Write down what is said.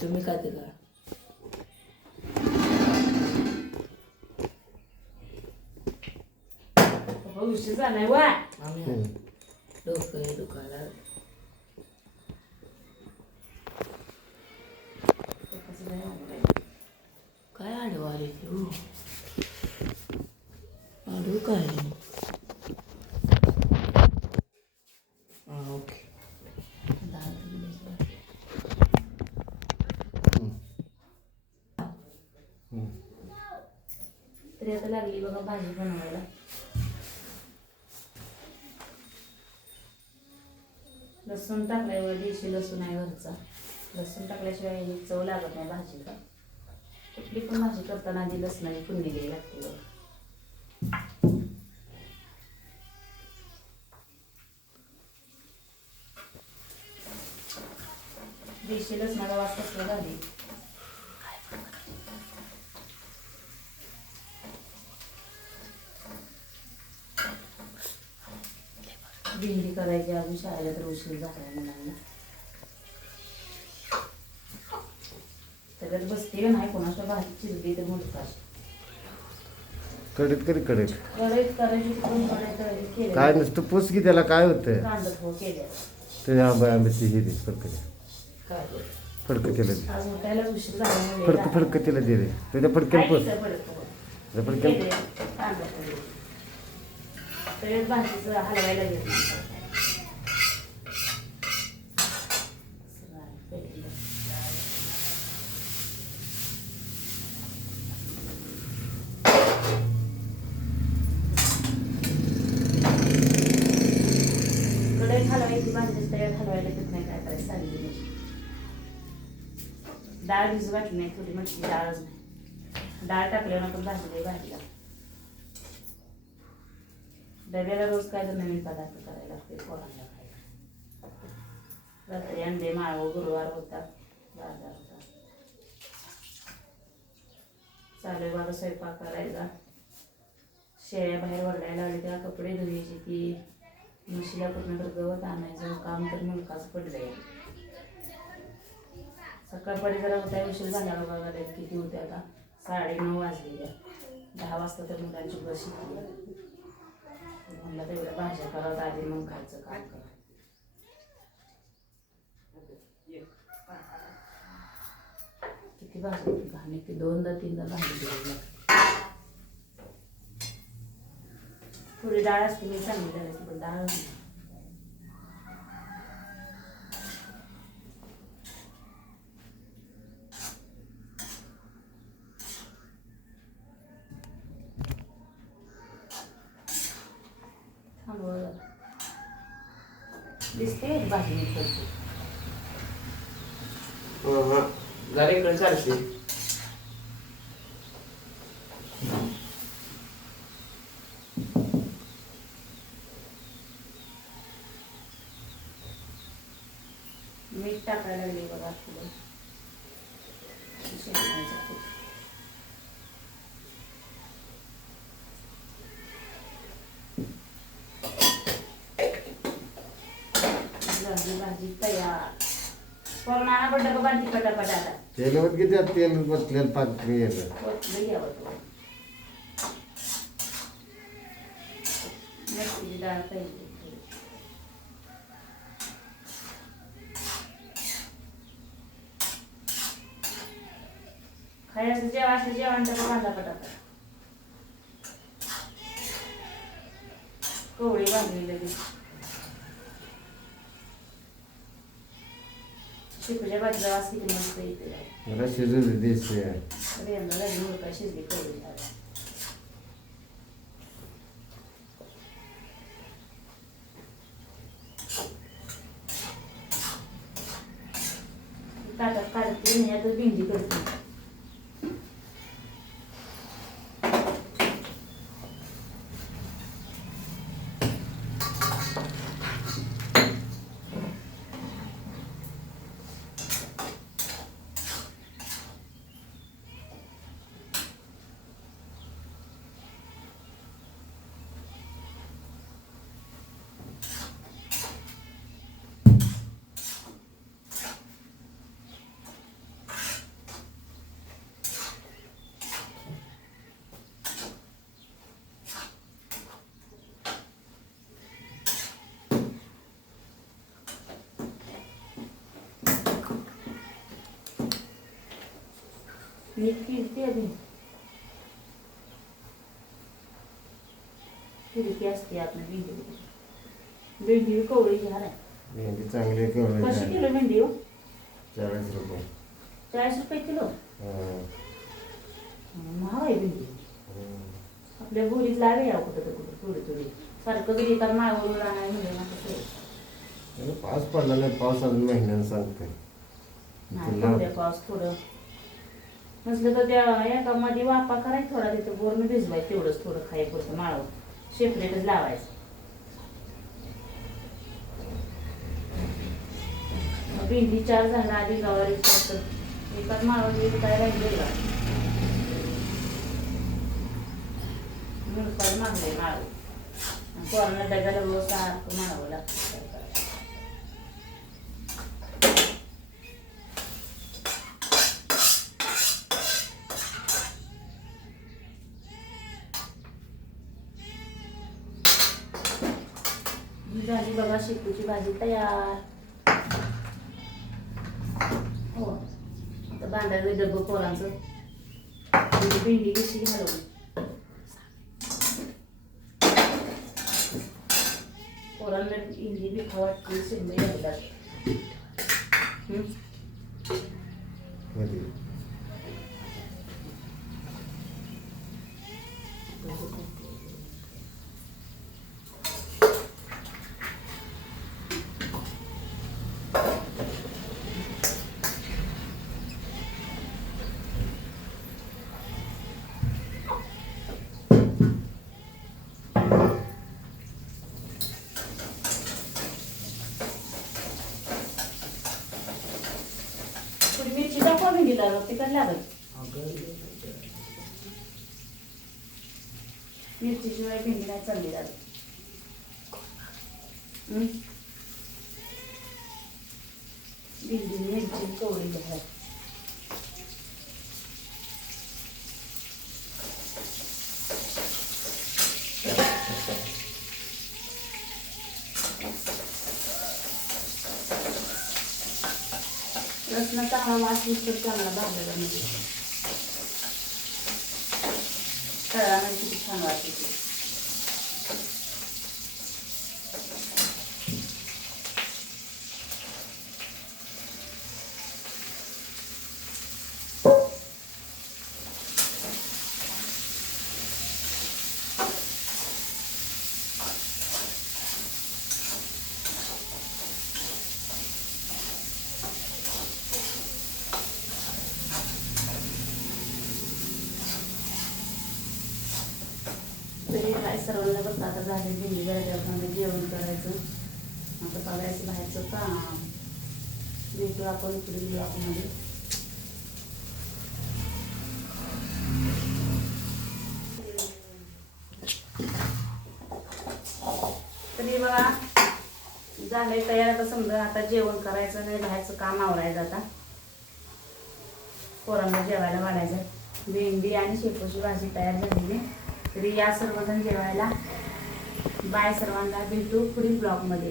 तुम्ही काय ते करा. उशीर झालाय वा. आम्ही डोकं हे दुखायला. काय आडवं आले तू आडवं काय आले. हां ओके. तरी आता लागली बघा भाजी बनवायला. लसूण टाकल्यावर देशी लसूण आहे घरचा. लसूण टाकल्याशिवाय चव लागत नाही भाजीला. कुठली पण भाजी करताना आधी लसणाची फोडणी द्यावी लागते बघा. देशी लसणाचा वास कसला झाली. भेंडी करायची अजून शाळेला तर उशीर झाला मुलांना. त्याच्यात बसते का नाही कोणाच्या भाजी चिरली तर मुलगा कडीत करी कडीत करायची तिकडून केले काय नसतं पुस की त्याला काय होतं कांदा हो केल्या. ते आंब्याची हिरी फडकं काय फडकं केलं दे. आज उठायला उशीर झाला फडकं फडकं केलं दे रे त्याच्या फडक्याला पुस त्या फडक्याला तरी भाजीचं हलवायला घेतली. कढईत हलवायची भाजी तयार हलवायला घेत नाही. काय करायचं सांगितलं. डाळ भिजू घातली नाही थोडी मच्छी डाळच नाही. डाळ टाकल्यानंतर भाजी भाजीला डब्याला रोज काय तर नवीन पदार्थ करायला लागते पोरांना खायला. रात्री अंडे माळव गुरुवार होता बाजार होता. चालेल बाबा स्वयंपाक करायला. शेळ्या बाहेर वरडायला लागली त्या कपडे धुवायची ती म्हशीला कुठनं तर गवत आणायचं काम तर मुलकाच पडलंय. सकाळपडी जरा होता उशीर झाला बघा किती होते आता 9:30 वाजलेल्या. 10 वाजता तर मुलांची बस शिकली. म्हणलं तेवढ्या भाज्या करत आधी मग खायचं काम करा. किती भाजी होती घाणे की 2दा-3दा भाजी द्यावी लागते. थोडी डाळ असते मी चांगली करायची पण डाळ नाही. दिसते भाजी मी करते. जरा इकडे चालते. मीठ टाकायला लागले बघा थोडं. भाजी तयार. कोण आणा पडलं का बांधी पटापट आता. तेलवत किती तेल बसलेलं पाक येतं कोथमीर घ्यावं तो. मेथीची डाळ पाहिजे. खायचं जेवायचं जेवण तर बांधा पटापट. कवळी बांधली लगेच. शेपूच्या भाजीला वास किती मस्त येते. मला शिजू दे देशी अरे यंदा झाली मुलगा शिजली कवळी झाली. ताटात काढते आणि आता भेंडी करते. नीट किरती आहे खिडकी असते आपली भेंडी भेंडी कवळी झाड आहे. भेंडी चांगली आहे केवढी कशी झाली. किलो भेंडी हो? 40 रुपये. 40 रुपये किलो. हं. महाग आहे भेंडी. हं. आपल्या बोरीत लावे या कुठं तर कुठं थोडी थोडी सारखं जरी एका माळवर राहणार म्हणजे ना कसं आहे. अरे पाऊस पडला नाही. पाऊस अजून महिन्यानं सांगतोय. नाही पडूया पाऊस थोडं नसलं तर त्या एका मध्ये वापा करायचा थोडा तिथं बोरनं भिजवायचं तेवढंच थोडं खायपुरतं माळव सेपरेटच लावायचं. भेंडी 4 झाडं आधी गवारी एकाच माळव काय राहिलं का मुलकाला मागले माळव पोरांना डब्याला रोज सारखं माळावं लागतं. झाली बघा शेपूची भाजी तयार. हो आता बांधायचं डब्बं पोरांचं. भेंडी कशी घालवली पोरांना इंडी बी खावा वाटते शिंदे घालतात. कधी? थोडी मिरची टाकवा भेंडीला तिखट लागत. मिरचीशिवाय भेंडी नाही चालली लागत. भेंडी मिरची कवळी घ्या. लसण चांगला वास तर चांगला भाजला म्हणजे तळाला किती छान वाटते. तरी काय सर्वांना बघता आता झाले भेंडी जरा जेवण करायचं. आता बघायचं बाहेरचं काम. भेटू आपण इकडे ब्लॉकमध्ये. तरी बघा झालंय तयार. आता समजा आता जेवण करायचं नाही बाहेरचं काम आवरायचं. आता पोरांना जेवायला वाढायचं. भेंडी आणि शेपूची भाजी तयार झालेली. तरी या सर्वजण जेवायला. बाय सर्वांना. भेटू पुढील ब्लॉगमध्ये.